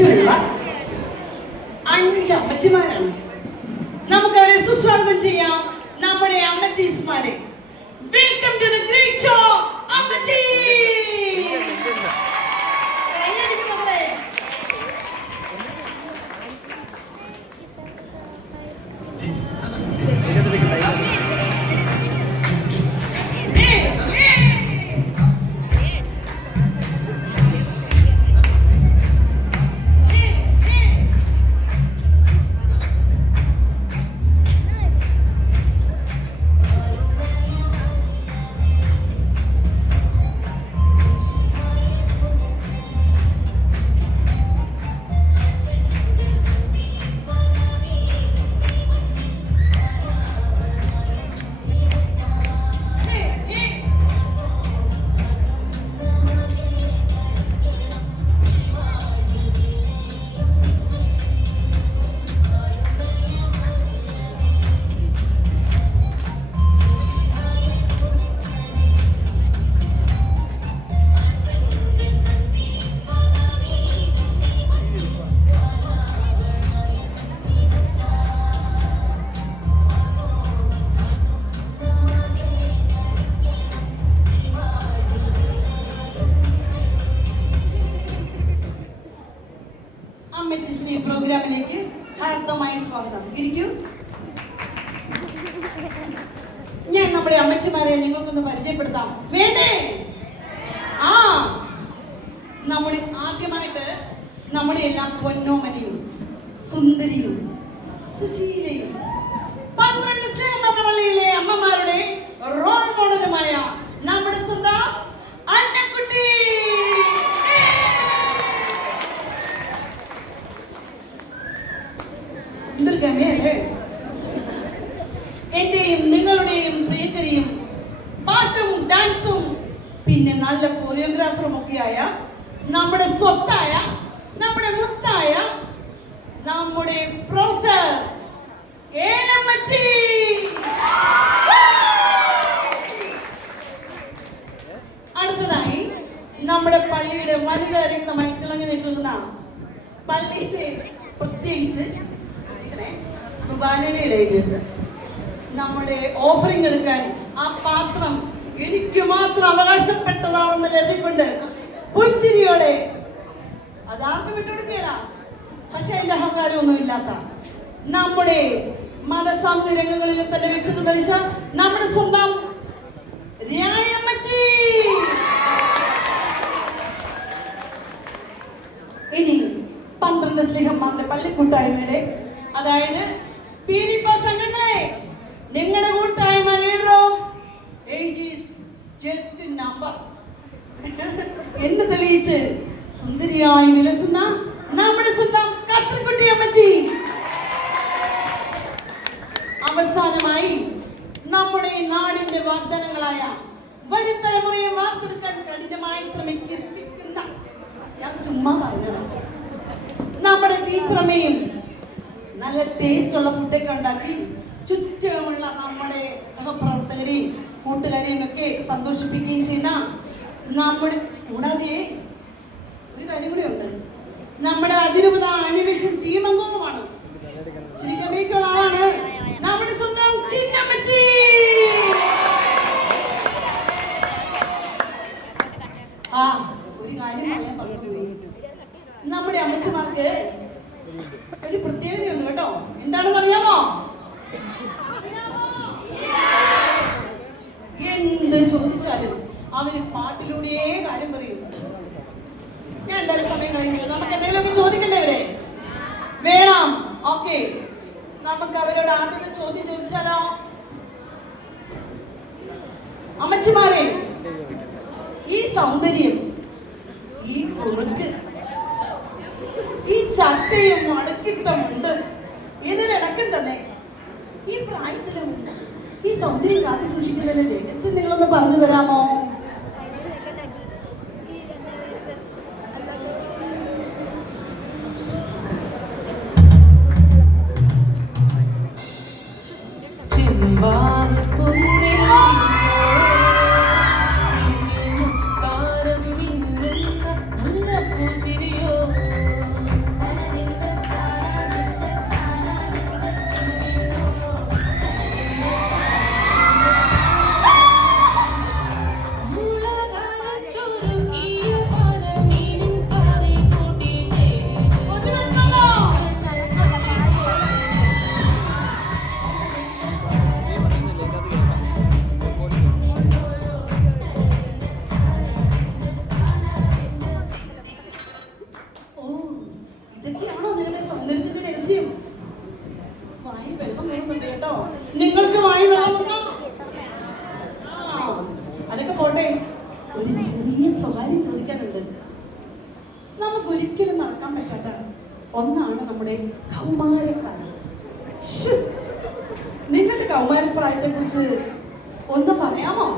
പരിചയമുള്ള 5 അമ്മച്ചിമാരാണ്. നമുക്കവരെ സുസ്വാഗതം ചെയ്യാം, നമ്മുടെ അമ്മച്ചീസ്മാരെ. Welcome to the great show അമ്മച്ചി. പ്രോഗ്രാമിലേക്ക് ഹാർദമായി സ്വാഗതം. ഇരിക്കൂ. ഞാൻ നമ്മുടെ അമ്മച്ചിമാരെ നിങ്ങൾക്കൊന്ന് പരിചയപ്പെടുത്താം. വേണ്ടേ? നമ്മുടെ ആദ്യമായിട്ട് നമ്മുടെ എല്ലാം പൊന്നോമനയും സുന്ദരിയും സുശീലയും 12 സ്നേഹമരണപള്ളിയിലെ അമ്മമാരുടെ റോൾ മോഡലുമായ നമ്മുടെ സ്വന്തം അന്നക്കുട്ടി. എന്റെയും നിങ്ങളുടെയും പ്രിയങ്കരിയും പാട്ടും ഡാൻസും പിന്നെ നല്ല കൊറിയോഗ്രാഫറും ഒക്കെയായ നമ്മുടെ സ്വത്തായ നമ്മുടെ മുത്തായ നമ്മുടെ പ്രൊഫസർ ഏലമ്മച്ചി. അടുത്തതായി നമ്മുടെ പള്ളിയുടെ വനിതാ രക്തമായി തിളങ്ങി നിൽക്കുന്ന പള്ളിയിലെ പ്രത്യേകിച്ച് കുർബാനയുടെ നമ്മുടെ ഓഫറിംഗ് എടുക്കാൻ ആ പാത്രം എനിക്ക് മാത്രം അവകാശപ്പെട്ടതാണെന്ന് കരുതിക്കൊണ്ട് പുഞ്ചിരിയോടെ അതാർക്കും വിട്ടുകൊടുക്കുകയില്ല, പക്ഷെ അതിന്റെ അഹങ്കാരമൊന്നും ഇല്ലാത്ത നമ്മുടെ മതസാമൂഹിക രംഗങ്ങളിൽ തന്നെ വ്യക്തിത്വം തെളിച്ച നമ്മുടെ സ്വന്തം രായമ്മച്ചി. ഇനി 12 സ്നേഹന്മാരുടെ പള്ളിക്കൂട്ടായ്മയുടെ, അതായത് സംഘങ്ങളെ, നിങ്ങളുടെ കൂട്ടായ്മ ലീഡറോ ഏജ് ഈസ് ജസ്റ്റ് നമ്പർ എന്ന് തെളിയിച്ച് സുന്ദരിയായി വിലസുന്ന നമ്മുടെ സ്വന്തം കത്രിക്കുട്ടി അമ്മച്ചി. അവസാനമായി നമ്മുടെ നാടിന്റെ വാഗ്ദാനങ്ങളായ വരും തലമുറയെ വാർത്തെടുക്കാൻ കഠിനമായി ശ്രമിക്കുന്ന, ഞാൻ ചുമ്മാ പറഞ്ഞതാണ്, നമ്മുടെ ടീച്ചറമ്മയും നല്ല ടേസ്റ്റ് ഉള്ള ഫുഡൊക്കെ ഉണ്ടാക്കി ചുറ്റുമുള്ള നമ്മുടെ സഹപ്രവർത്തകരെയും കൂട്ടുകാരെയും ഒക്കെ സന്തോഷിപ്പിക്കുകയും ചെയ്യുന്ന നമ്മുടെ, കൂടാതെ ഒരു കാര്യം കൂടെ ഉണ്ട്, നമ്മുടെ അതിരൂപത അനിമേഷൻ ടീം അംഗവുമാണ്. ചുരുക്കമേക്കുള്ള ആളാണ് നമ്മുടെ സ്വന്തം ചിന്നമ്മച്ചി. ഒരു കാര്യം പറയാൻ പറഞ്ഞുപോയി. നമ്മുടെ അമ്മച്ചിമാർക്ക് ഒരു പ്രത്യേകതയുണ്ട് കേട്ടോ. എന്താണെന്ന് അറിയാമോ? എന്ത് ചോദിച്ചാലും അവര് പാട്ടിലൂടെ കാര്യം പറയും. ഞാൻ എന്തായാലും സമയം കളയുന്നില്ല, നമുക്ക് എന്തെങ്കിലുമൊക്കെ ചോദിക്കണ്ടേവരെ വേണം. ഓക്കെ, നമുക്ക് അവരോട് ആദ്യത്തെ ചോദ്യം ചോദിച്ചാലോ? അമ്മച്ചിമാരെ, ഈ സൗന്ദര്യം, ഈ കുറുക്ക്, ഈ ചട്ടയും മടക്കിത്തമുണ്ട്, ഇതിനിടക്കം തന്നെ ഈ പ്രായത്തിലും ഈ സൗന്ദര്യം കാത്തി സൂക്ഷിക്കുന്നതിന് രഹസ്യം നിങ്ങളൊന്ന് പറഞ്ഞു തരാമോ? ഇതൊക്കെയാണോ നിങ്ങളുടെ സൗന്ദര്യത്തിന്റെ രഹസ്യം? വായി വെള്ളം വരുന്നുണ്ട് കേട്ടോ. നിങ്ങൾക്ക് വായി വെള്ളം വന്നോ? അതൊക്കെ പോട്ടെ, ഒരു ചെറിയ സ്വകാര്യം ചോദിക്കാനുണ്ട്. നമുക്ക് ഒരിക്കലും മറക്കാൻ പറ്റാത്ത ഒന്നാണ് നമ്മുടെ കൗമാരക്കാലം. നിങ്ങളുടെ കൗമാരപ്രായത്തെ കുറിച്ച് ഒന്ന് പറയാമോ?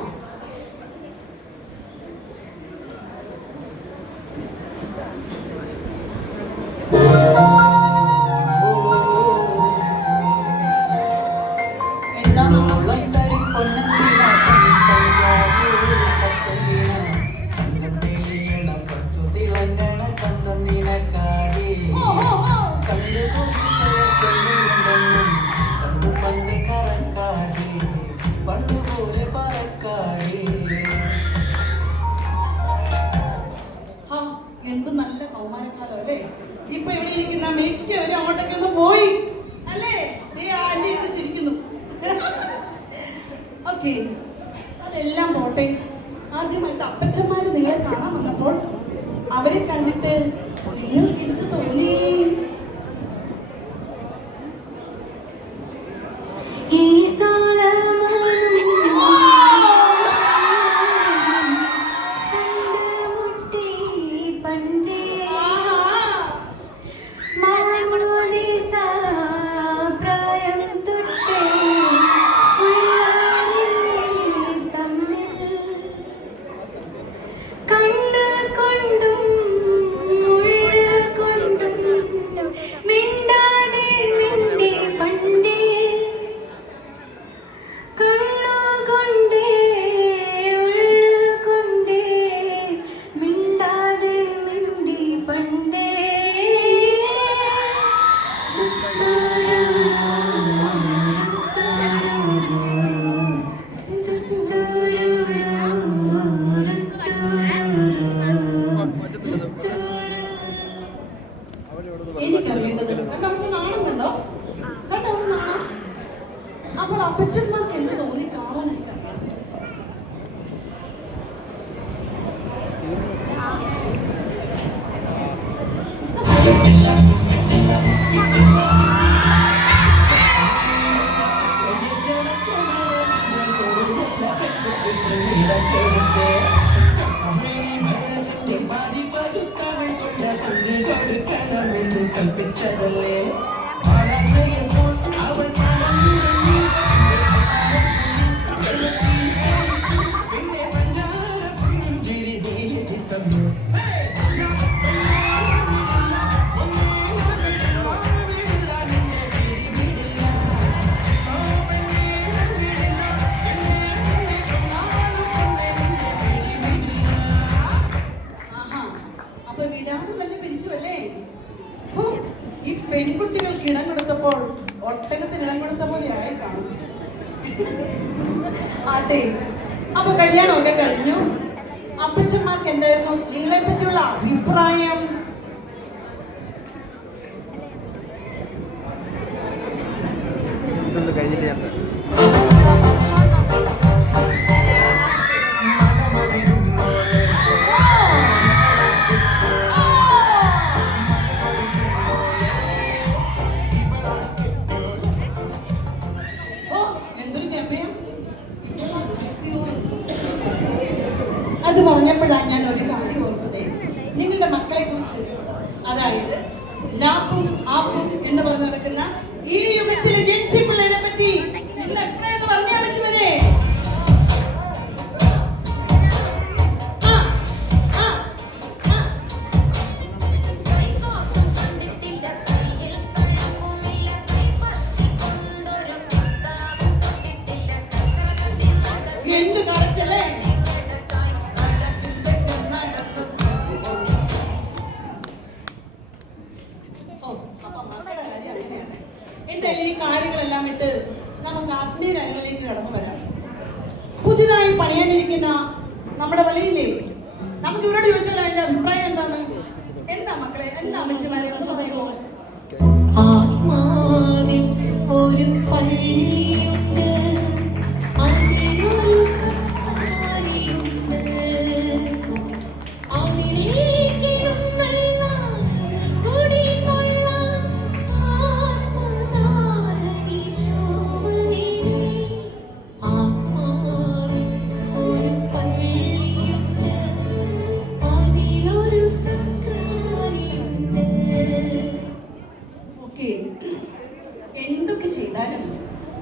എന്ത് നല്ല കൗമാരക്കാലം അല്ലേ? ഇപ്പൊ ഇവിടെ ഇരിക്കുന്ന മിക്കവരും അങ്ങോട്ടൊക്കെ ഒന്ന് പോയി അല്ലേ? ചിരിക്കുന്നു. ഓക്കെ, അതെല്ലാം പോട്ടെ. ആദ്യമായിട്ട് അപ്പച്ചന്മാര് നിങ്ങളെ കാണാൻ വന്നപ്പോൾ അവരെ കണ്ടിട്ട് നിങ്ങൾക്ക് എന്ത് തോന്നി? എനിക്കറിയേണ്ടത് കണ്ടവർക്ക് നാണം കണ്ടോ? കണ്ടവർക്ക് നാണം. അപ്പോൾ അപ്പച്ചന്മാർക്ക് എന്ത് തോന്നി കാണാൻ എനിക്കറിയാം. കൽപ്പിച്ചതല്ലേ പിന്നെ പഞ്ചാര പുഞ്ചിരി തന്നു. അപ്പൊ വിടാതെ തന്നെ പിടിച്ചുവല്ലേ? ഈ പെൺകുട്ടികൾക്ക് ഇടം കൊടുത്തപ്പോൾ ഒട്ടകത്തിന് ഇടം കൊടുത്ത പോലെ ആയി കാണും. ആട്ടെ, അപ്പൊ കല്യാണമൊക്കെ കഴിഞ്ഞു. അപ്പച്ചന്മാർക്ക് എന്തായിരുന്നു നിങ്ങളെ പറ്റിയുള്ള അഭിപ്രായം? അത് പറഞ്ഞപ്പോഴാണ് ഞാൻ ഒരു കാര്യം ഓർത്തത്. നിങ്ങളുടെ മക്കളെ കുറിച്ച്, അതായത് ലാപ്പും ആപ്പും എന്ന് പറഞ്ഞ് നടക്കുന്ന ഈ യുഗത്തിലെ ജെൻസി പിള്ളേരെ പറ്റി നിങ്ങൾ എത്രയെന്ന് പറഞ്ഞാ വെച്ചവരെ? എന്ത് കാലത്തല്ലേ? എന്തായാലും ഈ കാര്യങ്ങളെല്ലാം വിട്ട് നമുക്ക് ആത്മീയ കാര്യങ്ങളിലേക്ക് കടന്നു വരാം. പുതിയതായി പണിയാനിരിക്കുന്ന നമ്മുടെ പള്ളിയില്ലേ, നമുക്ക് ഇവരോട് ചോദിച്ചാൽ അതിന്റെ അഭിപ്രായം എന്താണ്? എന്താ മക്കളെ, എന്താ അമ്മച്ചിമാരെ ഒന്ന് പറയുമോ? ആത്മാവിൽ ഒരു പള്ളിയുണ്ട്, അതിലൊരു സക്കാരിയുണ്ട്, അവിടേക്ക് കൊടി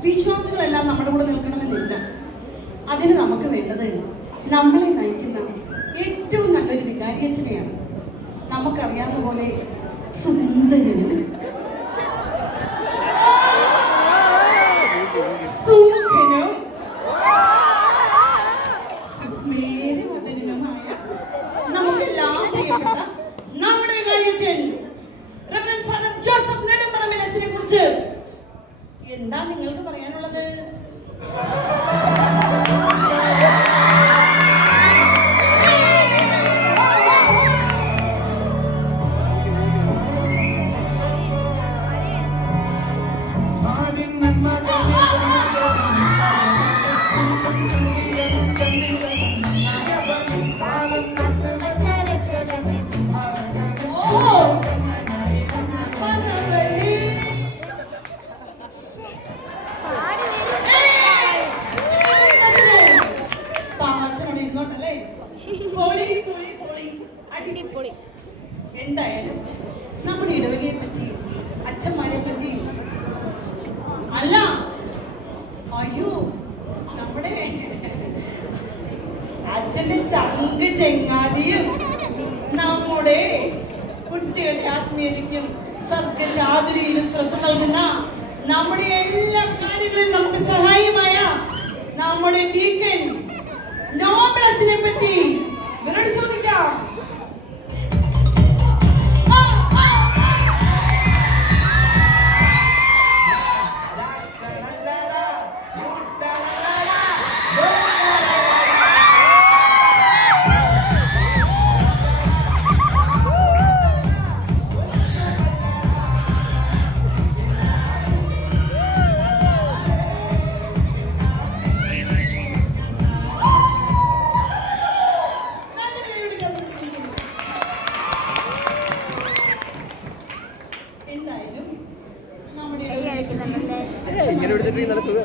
വിശ്വാസികളെല്ലാം നമ്മുടെ കൂടെ നിൽക്കണമെന്നില്ല. അതിന് നമുക്ക് വേണ്ടത് നമ്മളെ നയിക്കുന്ന ഏറ്റവും നല്ലൊരു വികാരിയച്ഛനെയാണ്. നമുക്കറിയാവുന്ന പോലെ സുന്ദരനും സുമുഖനും സുസ്മേരവദനനുമായ നമുക്കെല്ലാം പ്രിയപ്പെട്ട നമ്മുടെ വികാരിയച്ഛൻ റവറൻഡ് ഫാദർ ജോസഫ് നെടുമ്പറമ്പിൽ അച്ഛനെ കുറിച്ച് എന്താ നിങ്ങൾക്ക് പറയാനുള്ളത്? നാടിൻ നന്മകളെ സൂര്യനും ചന്ദ്രനും നഗരവും കാലം പാവച്ചനോട് ഇരുന്നോട്ടല്ലേ? പൊളി പൊളി പൊളി അടിപൊളി. എന്തായാലും നമ്മുടെ ഇടവകയെ പറ്റിയും അച്ഛന്മാരെ പറ്റിയും അല്ല, അയ്യോ നമ്മുടെ അച്ഛന്റെ ചങ്ക് ചെങ്ങാതിയും നമ്മുടെ കുട്ടികളുടെ ആത്മീയതയ്ക്കും സർഗചാതുരിയിലും ശ്രദ്ധ നൽകുന്ന നമ്മുടെ എല്ലാ കാര്യങ്ങളിലും നമുക്ക് സഹായമായ നമ്മുടെ ഡീക്കൻ നോബൽ അച്ഛനെ പറ്റി ഇവരോട് ചോദിക്കാം. എന്തായാലും നമ്മുടെ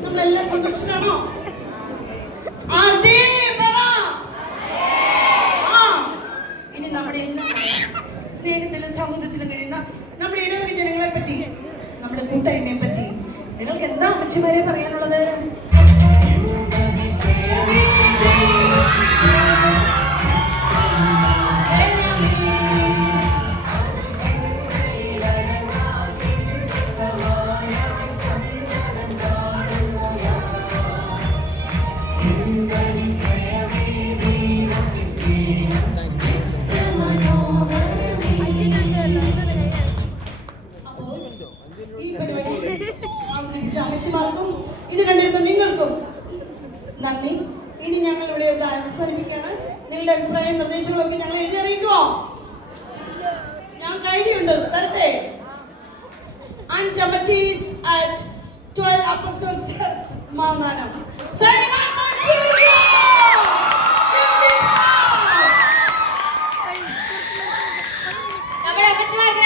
നമ്മളെല്ലാം സന്തോഷത്തിലാണോ? അതേ പറ. ഇനി നമ്മുടെ സ്നേഹത്തിലും സൗഹൃദത്തിലും കഴിയുന്ന നമ്മുടെ ഇടവക ജനങ്ങളെ പറ്റി, നമ്മുടെ കൂട്ടായ്മയെ പറ്റി നിങ്ങൾക്ക് എന്താ അമ്മച്ചിമാരെ പറയാനുള്ളത്? ഈ പരിപാടി അവതരിപ്പിച്ച അമ്മച്ചിമാർക്കും ഇത് കണ്ടിരുന്ന നിങ്ങൾക്കും നന്ദി. ഇനി ഞങ്ങൾ ഇവിടെ അവസാനിപ്പിക്കുകയാണ്. നിങ്ങളുടെ അഭിപ്രായം നിർദ്ദേശങ്ങളൊക്കെ ഞങ്ങൾ എഴുതി അറിയിക്കുമോ? ഞങ്ങൾക്ക് ഐഡിയ ഉണ്ട്, തരട്ടെ. അഞ്ചമ്മച്ചീസ് at 12 Apostles Church, മാന്നാനം. നമ്മുടെ അമ്മച്ചിമാർക്ക്